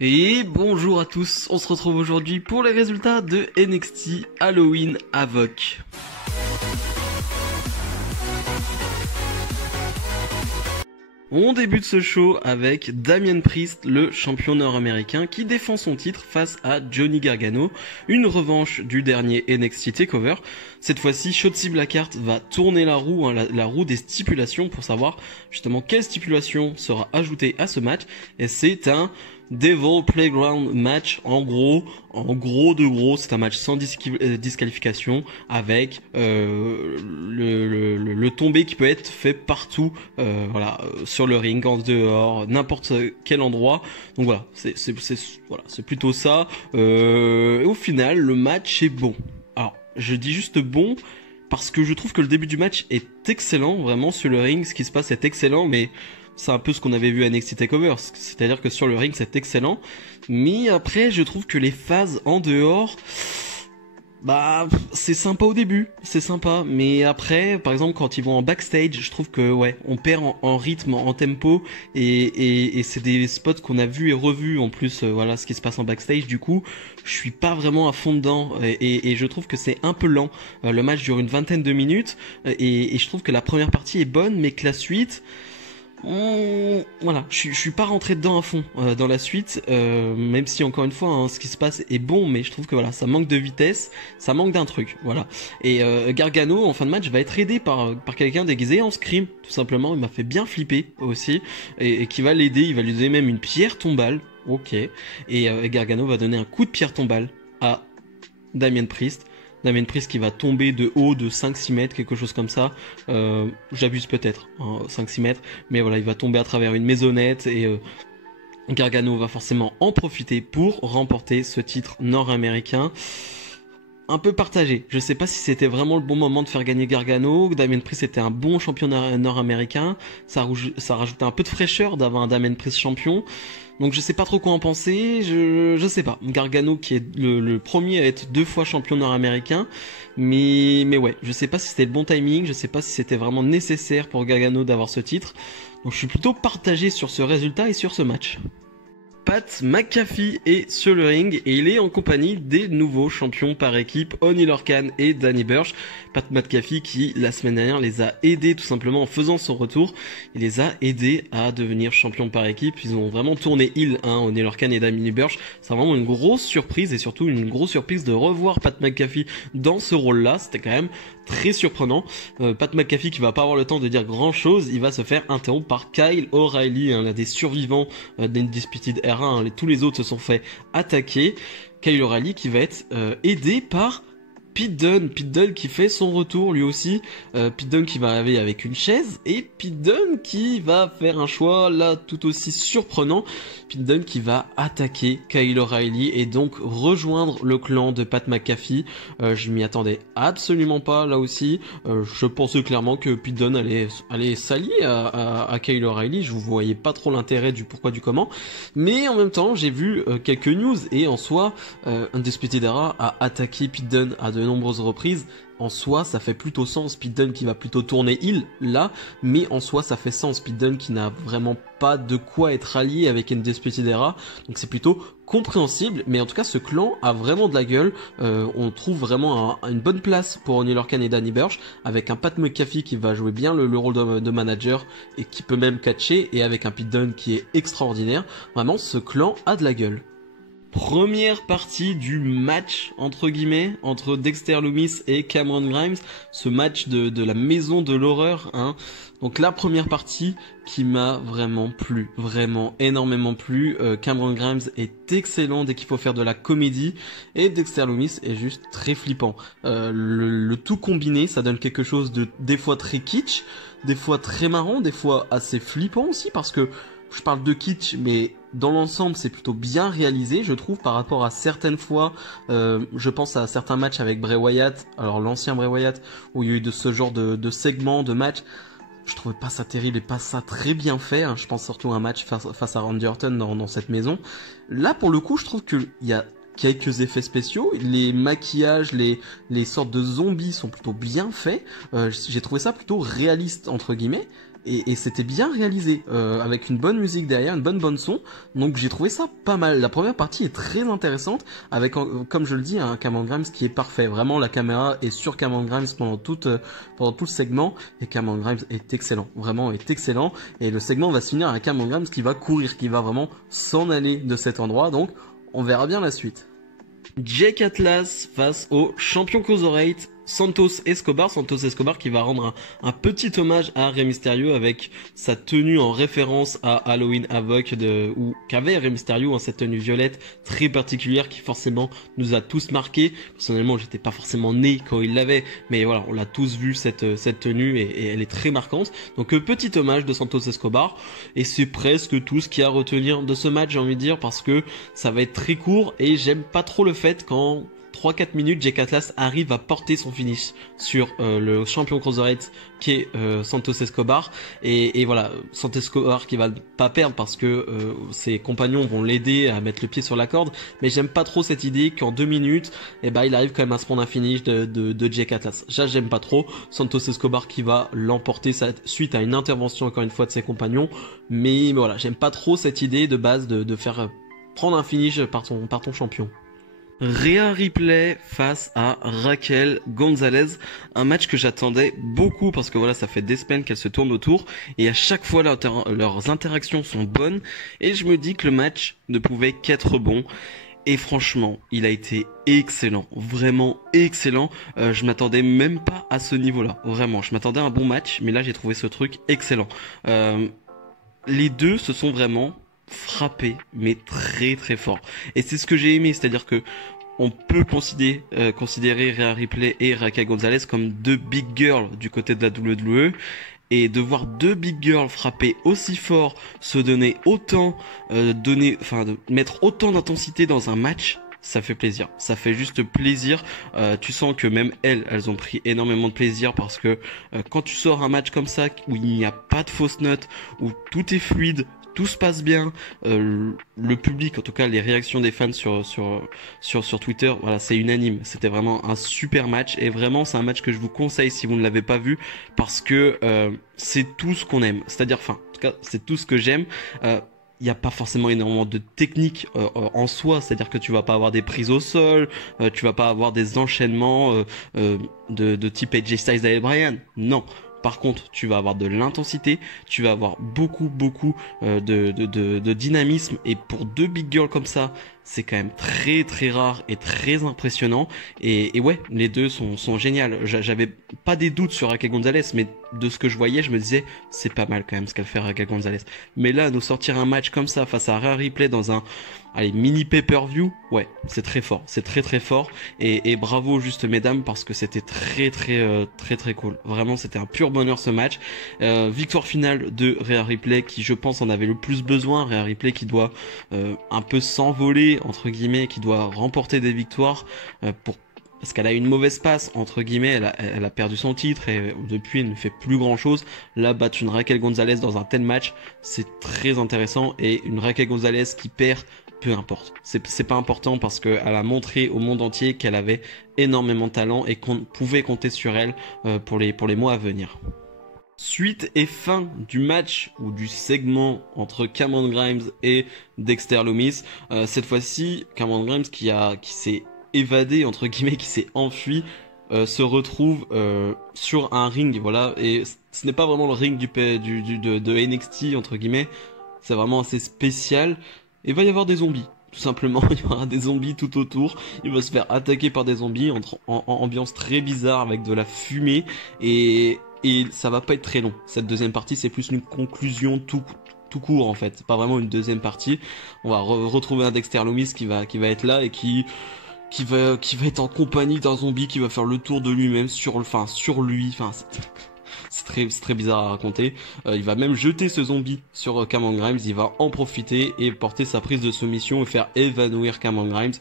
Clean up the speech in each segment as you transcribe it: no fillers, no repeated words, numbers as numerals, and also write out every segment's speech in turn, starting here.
Et bonjour à tous, on se retrouve aujourd'hui pour les résultats de NXT Halloween Havoc. On débute ce show avec Damian Priest, le champion nord-américain, qui défend son titre face à Johnny Gargano, une revanche du dernier NXT TakeOver. Cette fois-ci, Shotzi Blackheart va tourner la roue, la roue des stipulations pour savoir justement quelle stipulation sera ajoutée à ce match, et c'est un Devil Playground match, en gros, c'est un match sans disqualification avec le tombé qui peut être fait partout, sur le ring, en dehors, n'importe quel endroit. Donc voilà, c'est plutôt ça. Et au final, le match est bon. Alors, je dis juste bon parce que je trouve que le début du match est excellent, vraiment sur le ring, ce qui se passe est excellent, mais c'est un peu ce qu'on avait vu à NXT TakeOver, c'est-à-dire que sur le ring c'est excellent, mais après je trouve que les phases en dehors, c'est sympa au début, c'est sympa, mais après, par exemple quand ils vont en backstage, je trouve que ouais, on perd en rythme, en tempo, et c'est des spots qu'on a vus et revus en plus, voilà ce qui se passe en backstage. Du coup, je suis pas vraiment à fond dedans, et je trouve que c'est un peu lent. Le match dure une vingtaine de minutes, et je trouve que la première partie est bonne, mais que la suite, voilà, je suis pas rentré dedans à fond dans la suite, même si encore une fois ce qui se passe est bon, mais je trouve que voilà, ça manque de vitesse, ça manque d'un truc, voilà. Et Gargano en fin de match va être aidé par quelqu'un déguisé en Scream, tout simplement. Il m'a fait bien flipper aussi, et qui va l'aider, il va lui donner même une pierre tombale, ok. Et Gargano va donner un coup de pierre tombale à Damian Priest. Damian Priest qui va tomber de haut de 5-6 mètres, quelque chose comme ça. J'abuse peut-être, 5-6 mètres. Mais voilà, il va tomber à travers une maisonnette et Gargano va forcément en profiter pour remporter ce titre nord-américain. Un peu partagé. Je sais pas si c'était vraiment le bon moment de faire gagner Gargano. Damian Priest était un bon champion nord-américain. Ça rajoutait un peu de fraîcheur d'avoir un Damian Priest champion. Donc je sais pas trop quoi en penser, je sais pas. Gargano qui est le premier à être 2 fois champion nord-américain, mais ouais, je sais pas si c'était le bon timing, je sais pas si c'était vraiment nécessaire pour Gargano d'avoir ce titre. Donc je suis plutôt partagé sur ce résultat et sur ce match. Pat McAfee est sur le ring et il est en compagnie des nouveaux champions par équipe, Oney Lorcan et Danny Burch. Pat McAfee qui la semaine dernière les a aidés tout simplement en faisant son retour, il les a aidés à devenir champions par équipe. Ils ont vraiment tourné heel, Oney Lorcan et Danny Burch. C'est vraiment une grosse surprise, et surtout une grosse surprise de revoir Pat McAfee dans ce rôle-là. C'était quand même très surprenant. Pat McAfee qui va pas avoir le temps de dire grand chose, il va se faire interrompre par Kyle O'Reilly, l'un des survivants d'Undisputed Era. Tous les autres se sont fait attaquer. Kyle O'Reilly qui va être aidé par Pete Dunne qui fait son retour lui aussi. Pete Dunne qui va arriver avec une chaise, et Pete Dunne qui va faire un choix là tout aussi surprenant. Pete Dunne qui va attaquer Kyle O'Reilly et donc rejoindre le clan de Pat McAfee. Je m'y attendais absolument pas là aussi. Je pensais clairement que Pete Dunne allait s'allier à Kyle O'Reilly. Je vous voyais pas trop l'intérêt du pourquoi du comment, mais en même temps j'ai vu quelques news, et en soi Undisputed Era a attaqué Pete Dunne à de nombreuses reprises. En soi ça fait plutôt sens, Pete Dunne qui va plutôt tourner heel là, mais en soi ça fait sens, Pete Dunne qui n'a vraiment pas de quoi être allié avec Undisputed Era, donc c'est plutôt compréhensible. Mais en tout cas ce clan a vraiment de la gueule, on trouve vraiment une bonne place pour Oney Lorcan et Danny Burch, avec un Pat McAfee qui va jouer bien le rôle de manager et qui peut même catcher, et avec un Pete Dunne qui est extraordinaire. Vraiment ce clan a de la gueule. Première partie du match entre guillemets entre Dexter Lumis et Cameron Grimes, ce match de la maison de l'horreur, Donc la première partie qui m'a vraiment plu, vraiment énormément plu. Cameron Grimes est excellent dès qu'il faut faire de la comédie, et Dexter Lumis est juste très flippant. Le tout combiné, ça donne quelque chose de des fois très kitsch, des fois très marrant, des fois assez flippant aussi, parce que je parle de kitsch, mais dans l'ensemble c'est plutôt bien réalisé, je trouve, par rapport à certaines fois. Je pense à certains matchs avec Bray Wyatt, alors l'ancien Bray Wyatt, où il y a eu de ce genre de segments, de matchs. Je trouvais pas ça terrible et pas ça très bien fait. Je pense surtout à un match face à Randy Orton dans cette maison. Là pour le coup je trouve qu'il y a quelques effets spéciaux, les maquillages, les sortes de zombies sont plutôt bien faits. J'ai trouvé ça plutôt réaliste entre guillemets. et c'était bien réalisé, avec une bonne musique derrière, une bonne bande son. Donc j'ai trouvé ça pas mal. La première partie est très intéressante, avec, comme je le dis, un Cameron Grimes qui est parfait. Vraiment, la caméra est sur Cameron Grimes pendant tout le segment, et Cameron Grimes est excellent, vraiment est excellent. Et le segment va se finir avec Cameron Grimes qui va courir, qui va vraiment s'en aller de cet endroit. Donc on verra bien la suite. Jake Atlas face au champion Cruiserweight Santos Escobar. Santos Escobar qui va rendre un petit hommage à Rey Mysterio avec sa tenue en référence à Halloween Havoc qu'avait Rey Mysterio, cette tenue violette très particulière qui forcément nous a tous marqué. Personnellement, j'étais pas forcément né quand il l'avait, mais voilà, on l'a tous vu cette tenue et elle est très marquante. Donc petit hommage de Santos Escobar, et c'est presque tout ce qu'il y a à retenir de ce match, j'ai envie de dire, parce que ça va être très court et j'aime pas trop le fait quand 3-4 minutes, Jake Atlas arrive à porter son finish sur le champion Cruiserweight qui est Santos Escobar, et voilà, Santos Escobar qui va pas perdre parce que ses compagnons vont l'aider à mettre le pied sur la corde, mais j'aime pas trop cette idée qu'en 2 minutes, il arrive quand même à se prendre un finish de Jake Atlas. Ça, j'aime pas trop. Santos Escobar qui va l'emporter suite à une intervention encore une fois de ses compagnons, mais voilà, j'aime pas trop cette idée de base de faire prendre un finish par ton champion. Rhea Ripley face à Raquel Gonzalez, un match que j'attendais beaucoup parce que voilà, ça fait des semaines qu'elles se tournent autour et à chaque fois leurs interactions sont bonnes, et je me dis que le match ne pouvait qu'être bon. Et franchement, il a été excellent, vraiment excellent. Je m'attendais même pas à ce niveau-là, vraiment. Je m'attendais à un bon match, mais là j'ai trouvé ce truc excellent. Les deux se sont vraiment frappé, mais très très fort, et c'est ce que j'ai aimé, c'est-à-dire que on peut considérer Rhea Ripley et Raquel Gonzalez comme deux big girls du côté de la WWE, et de voir deux big girls frapper aussi fort, se donner autant, de mettre autant d'intensité dans un match, ça fait plaisir, ça fait juste plaisir. Tu sens que même elles ont pris énormément de plaisir, parce que quand tu sors un match comme ça où il n'y a pas de fausses notes, où tout est fluide, tout se passe bien, le public, en tout cas les réactions des fans sur Twitter, voilà, c'est unanime. C'était vraiment un super match, et vraiment c'est un match que je vous conseille si vous ne l'avez pas vu, parce que c'est tout ce qu'on aime. C'est-à-dire, en tout cas, c'est tout ce que j'aime. Il n'y a pas forcément énormément de technique en soi, c'est-à-dire que tu vas pas avoir des prises au sol, tu vas pas avoir des enchaînements de type AJ Styles, Daniel Bryan, non. Par contre, tu vas avoir de l'intensité, tu vas avoir beaucoup de dynamisme, et pour deux big girls comme ça, c'est quand même très très rare et très impressionnant. Et ouais, les deux sont géniales. J'avais pas des doutes sur Raquel Gonzalez, mais de ce que je voyais, je me disais, c'est pas mal quand même ce qu'elle fait Raquel Gonzalez. Mais là, nous sortir un match comme ça face à Rhea Ripley dans un mini pay-per-view, ouais, c'est très fort, c'est très très fort, et bravo juste mesdames, parce que c'était très cool. Vraiment, c'était un pur bonheur ce match. Victoire finale de Rhea Ripley, qui je pense en avait le plus besoin. Rhea Ripley qui doit un peu s'envoler entre guillemets, qui doit remporter des victoires parce qu'elle a une mauvaise passe entre guillemets, elle a perdu son titre et depuis elle ne fait plus grand chose. Là, battre une Raquel Gonzalez dans un tel match, c'est très intéressant, et une Raquel Gonzalez qui perd, peu importe, c'est pas important, parce qu'elle a montré au monde entier qu'elle avait énormément de talent et qu'on pouvait compter sur elle pour les mois à venir. Suite et fin du match ou du segment entre Cameron Grimes et Dexter Lumis. Cette fois-ci, Cameron Grimes qui s'est évadé entre guillemets, qui s'est enfui, se retrouve sur un ring, voilà, et ce n'est pas vraiment le ring de NXT entre guillemets, c'est vraiment assez spécial. Il va y avoir des zombies, tout simplement. Il y aura des zombies tout autour. Il va se faire attaquer par des zombies en ambiance très bizarre avec de la fumée, et ça va pas être très long. Cette deuxième partie, c'est plus une conclusion tout court en fait. C'est pas vraiment une deuxième partie. On va retrouver un Dexter Lumis qui va être là, et qui va être en compagnie d'un zombie qui va faire le tour de lui-même sur lui. C'est très bizarre à raconter. Il va même jeter ce zombie sur Cameron Grimes. Il va en profiter et porter sa prise de soumission et faire évanouir Cameron Grimes.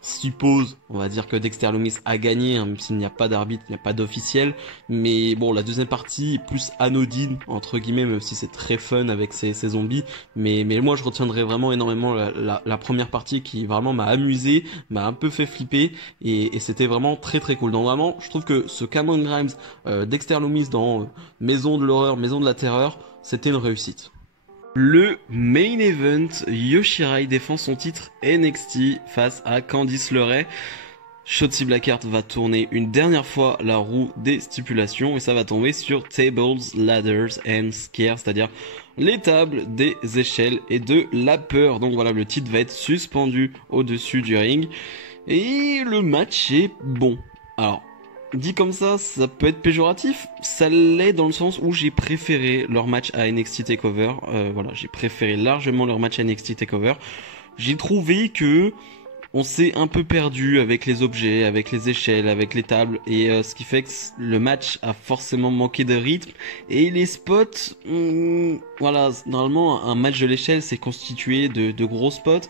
suppose, on va dire que Dexter Lumis a gagné, hein, même s'il n'y a pas d'arbitre, il n'y a pas d'officiel. Mais bon, la deuxième partie est plus anodine, entre guillemets, même si c'est très fun avec ces zombies. Mais moi, je retiendrai vraiment énormément la première partie qui vraiment m'a amusé, m'a un peu fait flipper. Et c'était vraiment très très cool. Donc vraiment, je trouve que ce Cameron Grimes, Dexter Lumis dans Maison de l'horreur, Maison de la terreur, c'était une réussite. Le main event, Yoshirai défend son titre NXT face à Candice LeRae. Shotzi Blackheart va tourner une dernière fois la roue des stipulations et ça va tomber sur Tables, Ladders and Scares, c'est-à-dire les tables, des échelles et de la peur. Donc voilà, le titre va être suspendu au-dessus du ring et le match est bon. Alors, dit comme ça peut être péjoratif. Ça l'est dans le sens où j'ai préféré leur match à NXT TakeOver. Voilà, j'ai préféré largement leur match à NXT TakeOver. J'ai trouvé que on s'est un peu perdu avec les objets, avec les échelles, avec les tables, et ce qui fait que le match a forcément manqué de rythme. Et les spots, voilà, normalement un match de l'échelle c'est constitué de gros spots.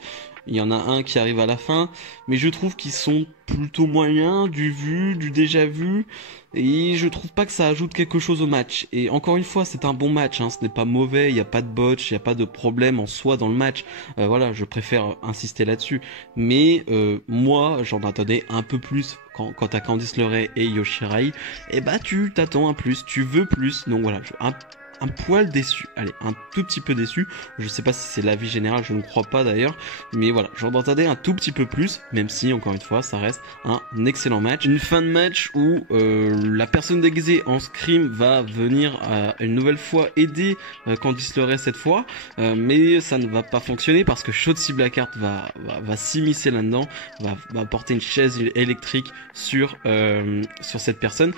Il y en a un qui arrive à la fin, mais je trouve qu'ils sont plutôt moyens, du vu, du déjà vu, et je trouve pas que ça ajoute quelque chose au match. Et encore une fois, c'est un bon match, hein, ce n'est pas mauvais, il n'y a pas de botch, il n'y a pas de problème en soi dans le match. Voilà, je préfère insister là-dessus. Mais moi, j'en attendais un peu plus quand t'as Candice LeRae et Yoshirai. Et bah tu t'attends un plus, tu veux plus. Donc voilà, un poil déçu, allez, un tout petit peu déçu, je sais pas si c'est l'avis général, je ne crois pas d'ailleurs, mais voilà, j'en entendais un tout petit peu plus, même si, encore une fois, ça reste un excellent match. Une fin de match où la personne déguisée en Scream va venir une nouvelle fois aider Candice LeRae cette fois, mais ça ne va pas fonctionner parce que Shotzi Blackheart va s'immiscer là-dedans, va porter une chaise électrique sur cette personne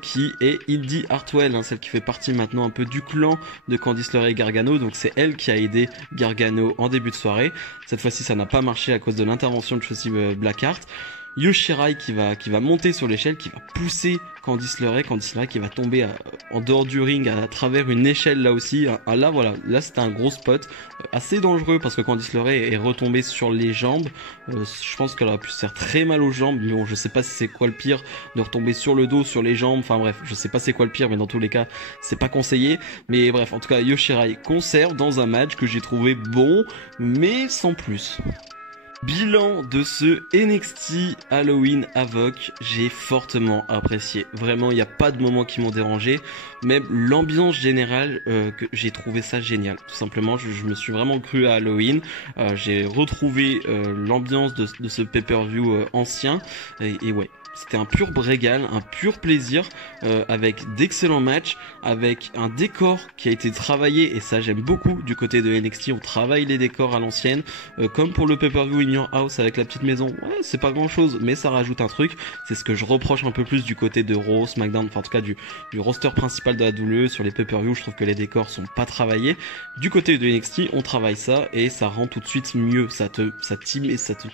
qui est Indy Hartwell, hein, celle qui fait partie maintenant un peu du clan de Candice LeRae et Gargano, donc c'est elle qui a aidé Gargano en début de soirée. Cette fois-ci ça n'a pas marché à cause de l'intervention de Shotzi Blackheart. Yoshirai qui va monter sur l'échelle, qui va pousser Candice LeRae qui va tomber en dehors du ring à travers une échelle là aussi. Là voilà, là c'était un gros spot assez dangereux parce que Candice LeRae est retombée sur les jambes. Je pense qu'elle aurait pu se faire très mal aux jambes, mais bon, je sais pas si c'est quoi le pire de retomber sur le dos, sur les jambes. Enfin bref, je sais pas c'est quoi le pire, mais dans tous les cas c'est pas conseillé. Mais bref, en tout cas Yoshirai conserve dans un match que j'ai trouvé bon, mais sans plus. Bilan de ce NXT Halloween Havoc, j'ai fortement apprécié. Vraiment, il n'y a pas de moments qui m'ont dérangé. Même l'ambiance générale, que j'ai trouvé ça génial. Tout simplement, je me suis vraiment cru à Halloween. J'ai retrouvé l'ambiance de ce pay-per-view ancien. Et ouais. C'était un pur régal, un pur plaisir, avec d'excellents matchs, avec un décor qui a été travaillé, et ça j'aime beaucoup du côté de NXT, on travaille les décors à l'ancienne, comme pour le pay-per-view In Your House avec la petite maison, ouais c'est pas grand chose, mais ça rajoute un truc, c'est ce que je reproche un peu plus du côté de Raw, SmackDown, enfin en tout cas du roster principal de la WWE, sur les pay-per-view je trouve que les décors sont pas travaillés, du côté de NXT on travaille ça, et ça rend tout de suite mieux, ça te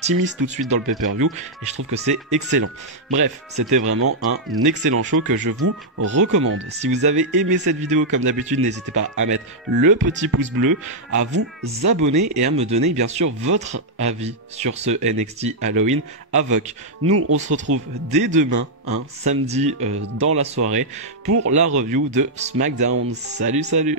timise tout de suite dans le pay-per-view, et je trouve que c'est excellent. Bref, c'était vraiment un excellent show que je vous recommande. Si vous avez aimé cette vidéo, comme d'habitude, n'hésitez pas à mettre le petit pouce bleu, à vous abonner et à me donner bien sûr votre avis sur ce NXT Halloween Havoc. Nous, on se retrouve dès demain, samedi dans la soirée, pour la review de SmackDown. Salut, salut!